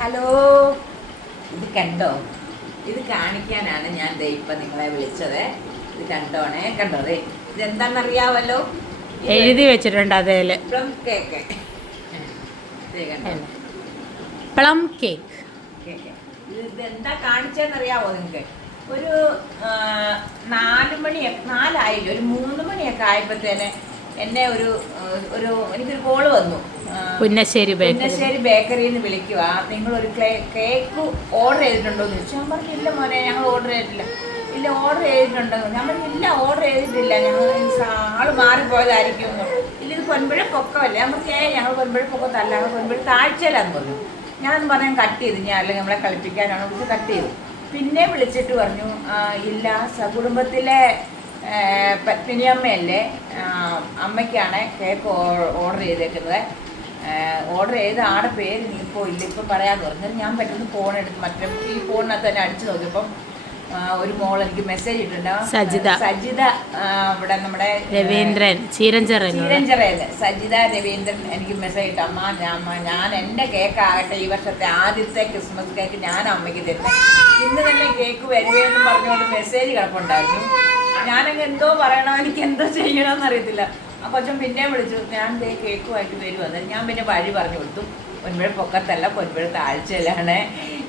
Hello, ഇത് കണ്ടോ? ഇത് കാണിക്കാനാണ് ഞാൻ ഇപ്പം നിങ്ങളെ വിളിച്ചത്. ഇത് കണ്ടോ? ഇതെന്താണെന്നറിയാവല്ലോ? എഴുതി വെച്ചിട്ടുണ്ട് അതേല്. Plum cake. Plum cake. ഇത് എന്താ കാണിച്ചതെന്നറിയാവോ നിങ്ങൾക്ക്? ഒരു 4 ഒരു 3 മണിയൊക്കെ ആയപ്പോഴത്തേനെ എന്നെ എനിക്കൊരു കോള് വന്നു. പുന്നശ്ശേരി ബേക്കറിയിൽ നിന്ന് വിളിക്കുക. നിങ്ങളൊരു കേക്ക് ഓർഡർ ചെയ്തിട്ടുണ്ടോ എന്ന് ചോദിച്ചു. ഞാൻ പറഞ്ഞു ഇല്ല മോനെ, ഞങ്ങൾ ഓർഡർ ചെയ്തിട്ടില്ല. ഇല്ല, ഓർഡർ ചെയ്തിട്ടുണ്ടോ? ഞാൻ പറഞ്ഞു ഇല്ല, ഓർഡർ ചെയ്തിട്ടില്ല, ഞങ്ങൾ ആള് മാറിപ്പോയതായിരിക്കും. ഇല്ല, ഇത് പൊൻപുഴ പൊക്കമല്ലേ? ഞാൻ പറഞ്ഞു ഞങ്ങൾ പൊൻപുഴ പൊക്കത്തല്ല, ഞങ്ങൾ പൊൻപുഴ താഴ്ചയിലാന്ന് പറഞ്ഞു. ഞാൻ പറഞ്ഞു കട്ട് ചെയ്ത്, ഞാൻ അല്ലെങ്കിൽ നമ്മളെ കളിപ്പിക്കാനാണ് വിളിച്ച് കട്ട് ചെയ്തു. പിന്നെ വിളിച്ചിട്ട് പറഞ്ഞു ഇല്ല, സകുടുംബത്തിലെ പത്മിനിയമ്മയല്ലേ, അമ്മയ്ക്കാണ് കേക്ക് ഓർഡർ ചെയ്തേക്കുന്നത്. ഓർഡർ ചെയ്ത ആടെ പേര് ഇപ്പോൾ ഇല്ല, ഇപ്പം പറയാമെന്ന് പറഞ്ഞു. ഞാൻ പെട്ടെന്ന് ഫോണെടുത്ത് മറ്റേ ഈ ഫോണിനകത്ത് തന്നെ അടിച്ചു നോക്കിയപ്പം ഒരു മോൾ എനിക്ക് മെസ്സേജ് ഇട്ടിട്ടുണ്ടാവും. സജിത ഇവിടെ നമ്മുടെ രവീന്ദ്രൻ ചീരഞ്ചിറയില് സജിത രവീന്ദ്രൻ എനിക്ക് മെസ്സേജ് ഇട്ടു. അമ്മ ഞാൻ എൻ്റെ കേക്ക് ആകട്ടെ, ഈ വർഷത്തെ ആദ്യത്തെ ക്രിസ്മസ് കേക്ക് ഞാൻ അമ്മയ്ക്ക് തരുന്നത്, ഇന്ന് തന്നെ കേക്ക് വരുകയെന്ന് പറഞ്ഞുകൊണ്ട് മെസ്സേജ് കിടപ്പുണ്ടായിരുന്നു. ഞാനങ്ങ് എന്തോ പറയണോ, എനിക്ക് എന്തോ ചെയ്യണമെന്ന് അറിയത്തില്ല. ആ കൊച്ചൻ പിന്നെ വിളിച്ചു, ഞാൻ കേക്കുമായിട്ട് വരുമെന്ന്. ഞാൻ പിന്നെ വഴി പറഞ്ഞു കൊടുത്തു. പൊൻപുഴ പൊക്കത്തല്ല, പൊൻപുഴ താഴ്ചയിലാണ്,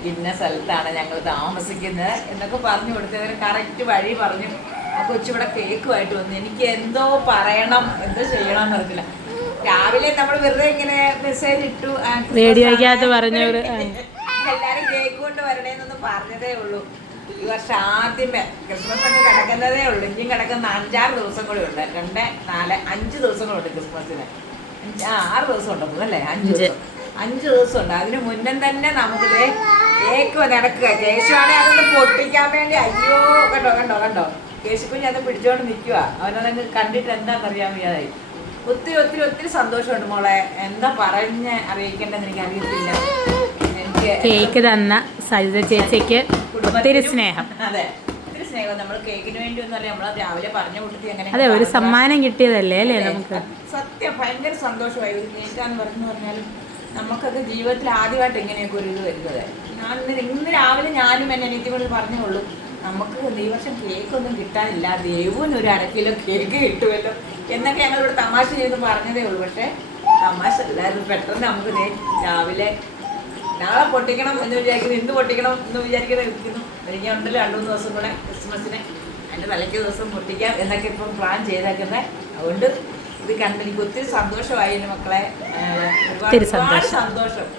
ഇന്ന സ്ഥലത്താണ് ഞങ്ങൾ താമസിക്കുന്നത് എന്നൊക്കെ പറഞ്ഞു കൊടുത്തതിന് കറക്റ്റ് വഴി പറഞ്ഞു. ആ കൊച്ചിവിടെ കേക്കുമായിട്ട് വന്നു. എനിക്ക് എന്തോ പറയണം, എന്തോ ചെയ്യണമെന്ന് അറിയത്തില്ല. രാവിലെ നമ്മൾ വെറുതെ ഇങ്ങനെ മെസ്സേജ് ഇട്ടു, റേഡിയോയ്ക്കകത്ത് പറഞ്ഞവര് എല്ലാരും കേക്ക് കൊണ്ട് വരണേന്നൊന്ന് പറഞ്ഞതേ ഉള്ളൂ. ഈ വർഷം ആദ്യമേ ക്രിസ്മസ് ഒക്കെ കിടക്കുന്നതേ ഉള്ളൂ. ഇനിയും കിടക്കുന്ന 5-6 ദിവസം കൂടി ഉണ്ട്. 2, 4, 5 ദിവസങ്ങളുണ്ട് ക്രിസ്മസിന്. 6 ദിവസം ഉണ്ടെന്ന് അല്ലേ? 5 ദിവസം ഉണ്ട്. അതിന് മുന്നേ തന്നെ നമുക്ക് കേക്ക് നടക്കുക. കേശുവാണെ അതൊന്ന് പൊട്ടിക്കാൻ വേണ്ടി അയ്യോ കണ്ടോ കേശുക്കുഞ്ഞ് അത് പിടിച്ചോണ്ട് നിൽക്കുക. അവനതങ്ങ് കണ്ടിട്ട് എന്താണെന്നറിയാൻ വയ്യാതായി. ഒത്തിരി സന്തോഷമുണ്ട് മോളെ. എന്താ പറഞ്ഞ് അറിയിക്കേണ്ടതെന്ന് എനിക്ക് അറിയത്തില്ല. കേക്ക് തന്ന സജിത ചേച്ചിക്ക് ഒത്തിരി സ്നേഹം. അതെ, ഒത്തിരി സ്നേഹം. നമ്മൾ കേക്കിന് വേണ്ടി ഒന്നും അറിയാം, നമ്മൾ രാവിലെ പറഞ്ഞു കൊടുത്തി അങ്ങനെ. അതെ, ഒരു സമ്മാനം കിട്ടിയതല്ലേ അല്ലേ നമുക്ക്? സത്യം ഭയങ്കര സന്തോഷമായി. ഒരു കേക്കാന്ന് പറഞ്ഞാലും നമുക്കൊക്കെ ജീവിതത്തിൽ ആദ്യമായിട്ട് ഇങ്ങനെയൊക്കെ ഒരു ഇത് വരുന്നത്. ഇന്ന് രാവിലെ ഞാനും എൻ്റെ അനിയത്തി കൊണ്ട് പറഞ്ഞുള്ളൂ, നമുക്ക് ഈ വർഷം കേക്കൊന്നും കിട്ടാനില്ല, ദൈവത്തിന് ഒരു 1/2 കിലോ കേക്ക് കിട്ടുമല്ലോ എന്നൊക്കെ ഞങ്ങളിവിടെ തമാശ ചെയ്ത് പറഞ്ഞതേ ഉള്ളൂ. പക്ഷേ തമാശ അല്ലായിരുന്നു. പെട്ടെന്ന് നമുക്ക് രാവിലെ നാളെ പൊട്ടിക്കണം എന്ന് വിചാരിക്കുന്നു, ഇന്ന് പൊട്ടിക്കണം എന്ന് ഇരിക്കുന്നു. എനിക്ക് ഉണ്ടല്ലോ 2-3 ദിവസം കൂടെ ക്രിസ്മസിന്, അതിൻ്റെ തലയ്ക്ക് ദിവസം പൊട്ടിക്കാം എന്നൊക്കെ ഇപ്പം പ്ലാൻ ചെയ്തേക്കുന്നത്. അതുകൊണ്ട് ഇത് കണ്ട് എനിക്ക് ഒത്തിരി സന്തോഷമായി എൻ്റെ മക്കളെ. ഒരുപാട് സന്തോഷം.